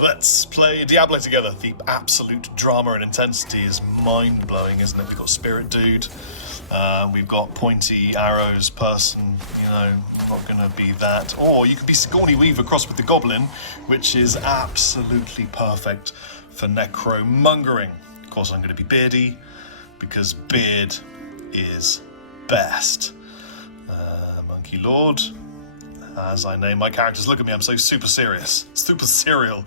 Let's play Diablo together. The absolute drama and intensity is mind-blowing, isn't it? We've got Spirit Dude, we've got Pointy Arrows person, you know, not going to be that. Or you could be Scrawny Weaver crossed with the Goblin, which is absolutely perfect for necromongering. Of course, I'm going to be Beardy, because Beard is best. Monkey Lord. As I name my characters, look at me, I'm so super serious. Super serial.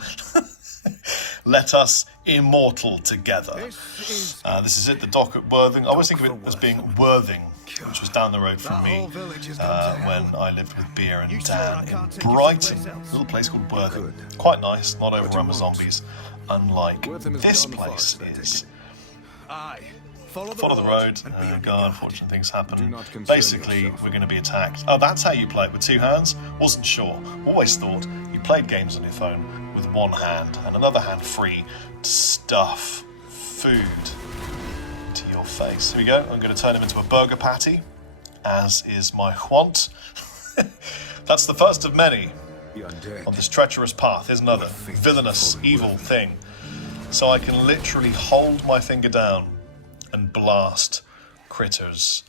Let us immortal together. This is it, the dock at Worthing. I always think of it as being Worthing, which was down the road from me when I lived with Beer and Dan in Brighton. A little place called Worthing. Quite nice, not overrun with zombies, unlike this place is. Follow the road. God, unfortunate things happen. Basically, we're going to be attacked. Oh, that's how you play it, with two hands? Wasn't sure. Always thought you played games on your phone with one hand and another hand free to stuff food to your face. Here we go. I'm going to turn him into a burger patty, as is my wont. That's the first of many on this treacherous path. Here's another villainous, evil thing. So I can literally hold my finger down and blast critters.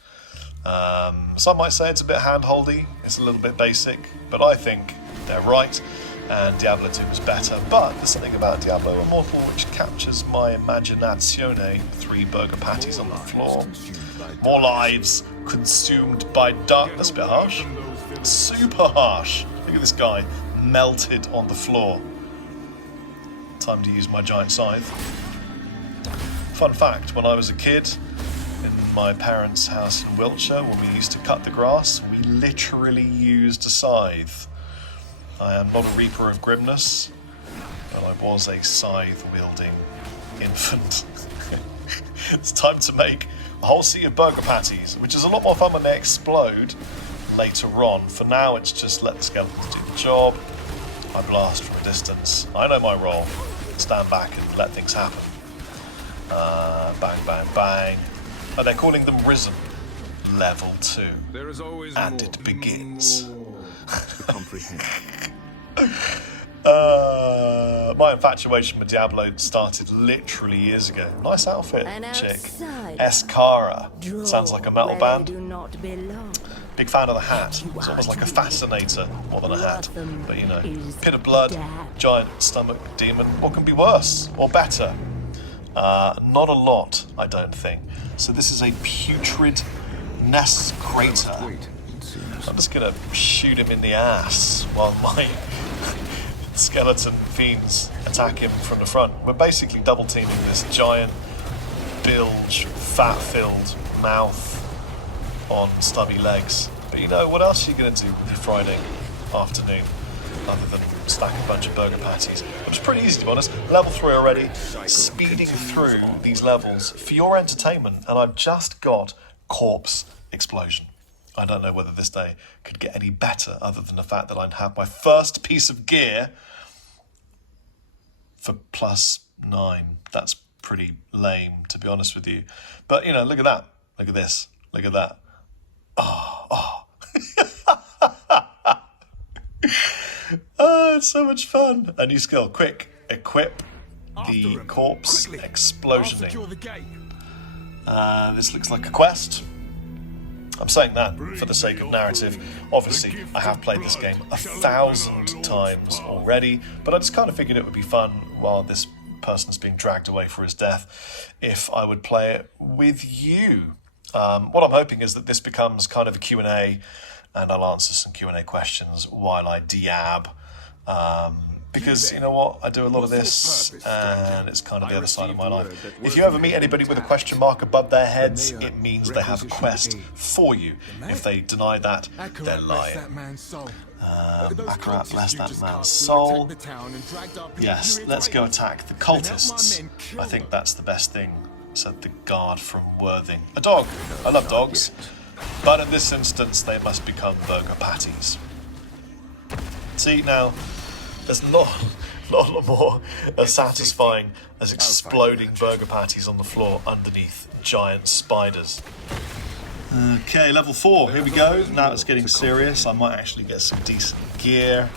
Some might say it's a bit hand-holdy, it's a little bit basic, but I think they're right, and Diablo 2 is better. But there's something about Diablo Immortal which captures my immaginazione. 3 burger patties on the floor. More lives consumed by darkness. Bit harsh. Super harsh. Look at this guy, melted on the floor. Time to use my giant scythe. Fun fact, when I was a kid, in my parents' house in Wiltshire, when we used to cut the grass, we literally used a scythe. I am not a reaper of grimness, but I was a scythe-wielding infant. It's time to make a whole sea of burger patties, which is a lot more fun when they explode later on. For now, it's just let the skeletons do the job. I blast from a distance. I know my role. Stand back and let things happen. Bang, bang, bang. And they're calling them Risen. Level 2. There is always and more. it begins. My infatuation with Diablo started literally years ago. Nice outfit, chick. Escara. Sounds like a metal band. Big fan of the hat. It's almost like a fascinator more than a hat. But you know, pit of blood, giant stomach demon. What can be worse or better? Not a lot, I don't think. So this is a putrid nest crater. I'm just going to shoot him in the ass while my skeleton fiends attack him from the front. We're basically double teaming this giant, bilge, fat-filled mouth on stubby legs. But you know, what else are you going to do with your Friday afternoon other than stack a bunch of burger patties? Which is pretty easy, to be honest. Level 3 already, speeding through these levels for your entertainment, and I've just got Corpse Explosion. I don't know whether this day could get any better other than the fact that I'd have my first piece of gear for +9. That's pretty lame, to be honest with you. But, you know, look at that. Look at this. Look at that. Oh. Oh, it's so much fun. A new skill. Quick. Equip the Corpse Explosioning. This looks like a quest. I'm saying that for the sake of narrative. Obviously, I have played this game 1,000 times already, but I just kind of figured it would be fun while this person's being dragged away for his death if I would play it with you. What I'm hoping is that this becomes kind of a Q&A, and I'll answer some Q&A questions while I diab. Because, you know what, I do a lot of this, and it's kind of the other side of my life. If you ever meet anybody with a question mark above their heads, it means they have a quest for you. If they deny that, they're lying. Akarat, bless that man's soul. Yes, let's go attack the cultists. I think that's the best thing, said the guard from Worthing. A dog. I love dogs. But in this instance, they must become burger patties. See, now, there's not more as satisfying as exploding burger patties on the floor underneath giant spiders. Okay, level 4, here we go. Now it's getting serious. I might actually get some decent gear.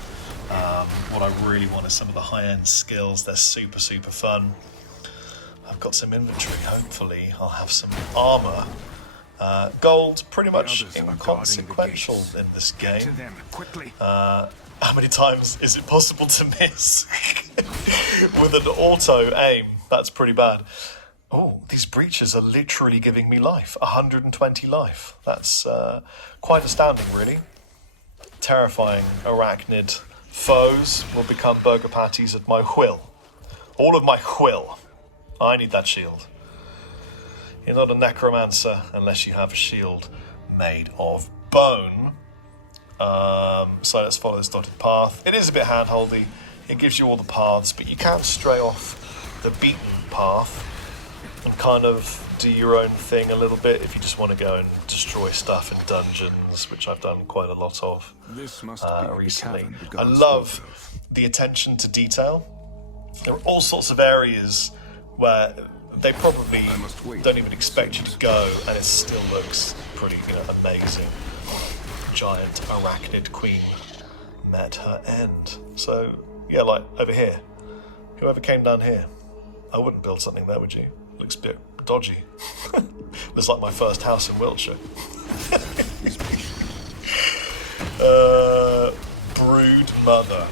What I really want is some of the high-end skills. They're super, super fun. I've got some inventory, hopefully. I'll have some armor. Gold, pretty much inconsequential in this game. How many times is it possible to miss with an auto aim? That's pretty bad. Oh, these breaches are literally giving me life. 120 life. That's quite astounding, really. Terrifying arachnid foes will become burger patties at my will. All of my will. I need that shield. You're not a necromancer unless you have a shield made of bone. So let's follow this dotted path. It is a bit handholdy. It gives you all the paths, but you can stray off the beaten path and kind of do your own thing a little bit if you just want to go and destroy stuff in dungeons, which I've done quite a lot of recently. I love the attention to detail. There are all sorts of areas where they probably don't even expect you to go, and it still looks pretty amazing. Giant arachnid queen met her end. So, yeah, like over here. Whoever came down here, I wouldn't build something there, would you? Looks a bit dodgy. Looks like my first house in Wiltshire. Brood mother.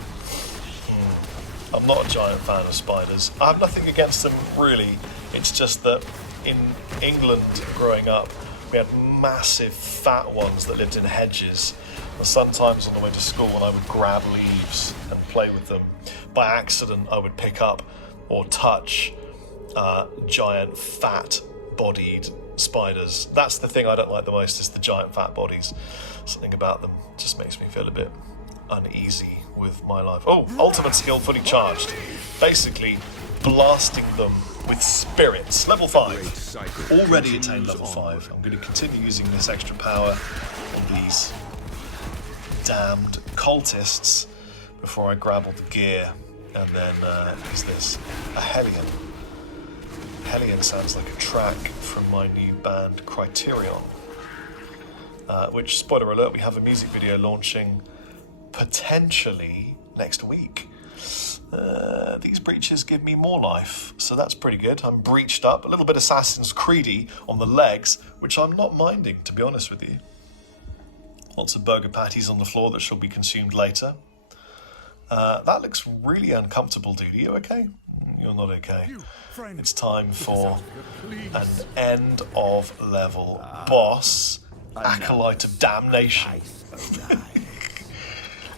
I'm not a giant fan of spiders. I have nothing against them, really. It's just that in England, growing up, we had massive fat ones that lived in hedges. And sometimes on the way to school, when I would grab leaves and play with them, by accident I would pick up or touch giant fat-bodied spiders. That's the thing I don't like the most, is the giant fat bodies. Something about them just makes me feel a bit uneasy with my life. Oh, ultimate skill fully charged. Basically, blasting them with spirits. Level 5. Already attained level 5. I'm going to continue using this extra power on these damned cultists before I grab all the gear and then use this. A Hellion. Hellion sounds like a track from my new band Criterion. Which, spoiler alert, we have a music video launching potentially next week. These breaches give me more life, so that's pretty good. I'm breached up, a little bit Assassin's Creedy on the legs, which I'm not minding, to be honest with you. Lots of burger patties on the floor that shall be consumed later. That looks really uncomfortable, dude. Are you okay? You're not okay. It's time for an end of level boss, Acolyte of Damnation.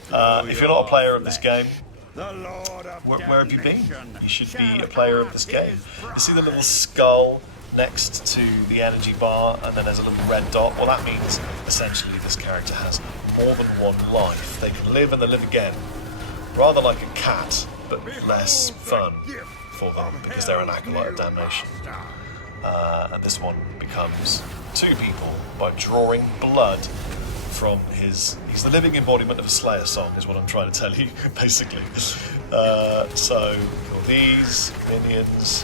If you're not a player of this game, where have you been? You should be a player of this game. You see the little skull next to the energy bar, and then there's a little red dot? Well, that means essentially this character has more than one life. They can live and they live again. Rather like a cat, but less fun for them because they're an Acolyte of Damnation. And this one becomes two people by drawing blood from his... He's the living embodiment of a Slayer song, is what I'm trying to tell you, basically. So, kill these minions,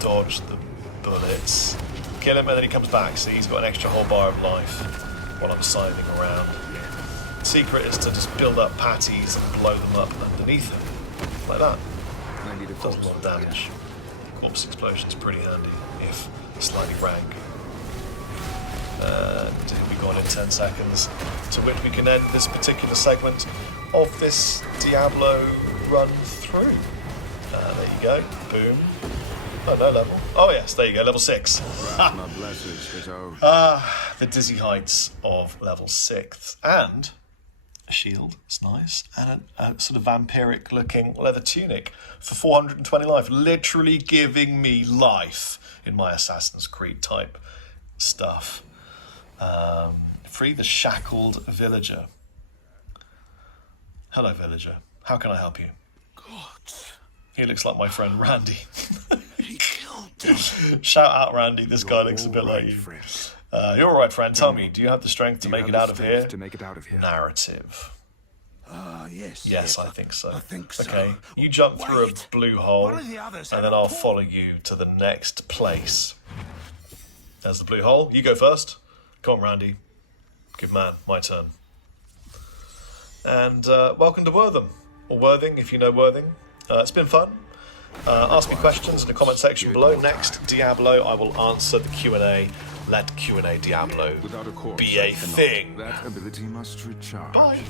dodge the bullets, kill him, and then he comes back. See, he's got an extra whole bar of life while I'm scything around. The secret is to just build up patties and blow them up underneath him, like that. Does a lot of damage. Corpse explosion's pretty handy, if slightly rank. He'll be gone in 10 seconds, to which we can end this particular segment of this Diablo run through. There you go, boom. Oh, no level. Oh yes, there you go, level 6. The dizzy heights of level 6. And a shield, it's nice, and a sort of vampiric looking leather tunic for 420 life, literally giving me life in my Assassin's Creed type stuff. Free the shackled villager. Hello, villager. How can I help you? God. He looks like my friend Randy. He killed him. Shout out, Randy. This guy looks a bit like you. You're all right, friend. Tell me, do you have the strength to make it out of here? Narrative. Yes. Yes, I think so. I think so. Okay, you jump through a blue hole, One of the others and had then a I'll pull. follow you to the next place. There's the blue hole. You go first. Come on, Randy. Good man. My turn. And welcome to Wortham, or Worthing if you know Worthing. It's been fun. Ask me questions in the comment section below. Next Diablo, I will answer the Q&A. Let Q&A Diablo be a thing. That ability must recharge. Bye.